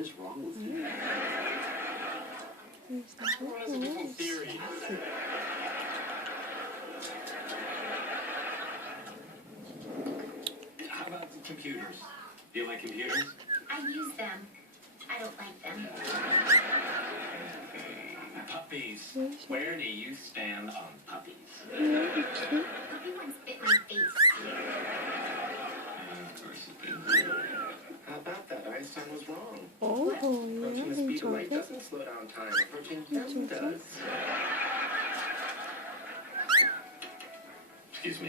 is wrong with you? Everyone has a different theory. How about computers? Do you like computers? I use them. I don't like them. Puppies. Where do you stand on puppies? Puppy once bit my face. Of course it did. How about that? Einstein was wrong. Oh, Approaching the yeah, speed of light enjoyed it. doesn't slow down time. Approaching them does. Excuse me.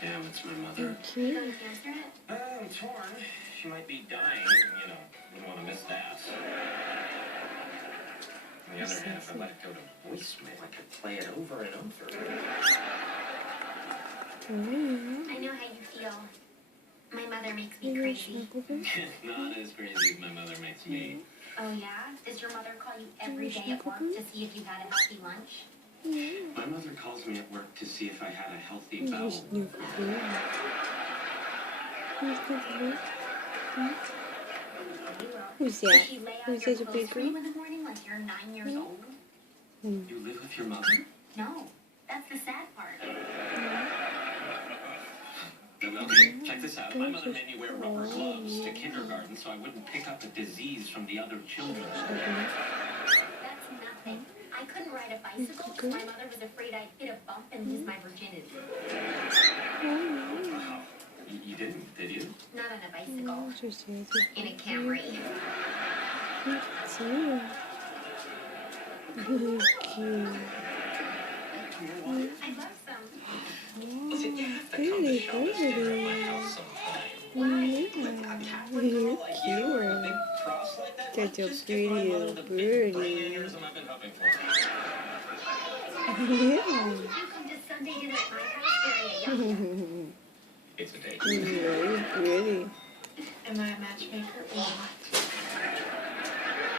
Damn, it's my mother. You Okay. gonna cancer it? I'm torn. She might be dying. You know, wouldn't want to miss that. On the other hand, if I let it go to voicemail, I could play it over and over. I know how you feel. My mother makes me crazy. Not as crazy as my mother makes me. Oh yeah? Does your mother call you every day at work to see if you had a healthy lunch? My mother calls me at work to see if I had a healthy bowel. Who's Does that? she lay out Who's your such a clothes big for you girl? in the morning like you're 9 years old? You live with your mother? No. That's the sad part. Okay, check this out. My mother made me wear rubber gloves to kindergarten so I wouldn't pick up a disease from the other children. That's nothing. I couldn't ride a bicycle because my mother was afraid I'd hit a bump and lose my virginity. Wow. You didn't, did you? Not on a bicycle. Interesting. In a Camry. Cute. Cute. I'd love some. Listen, you have to come to Really show this dinner at my pretty. house sometime. Yeah. A Catholic girl like you wearing a big Cute. cross like that? Such a Just give my pretty mother the big brain birdie. aneurysm I've been hoping for. Yeah. You come to Sunday dinner at my house during a young. It's a date. Very pretty. Am I a matchmaker?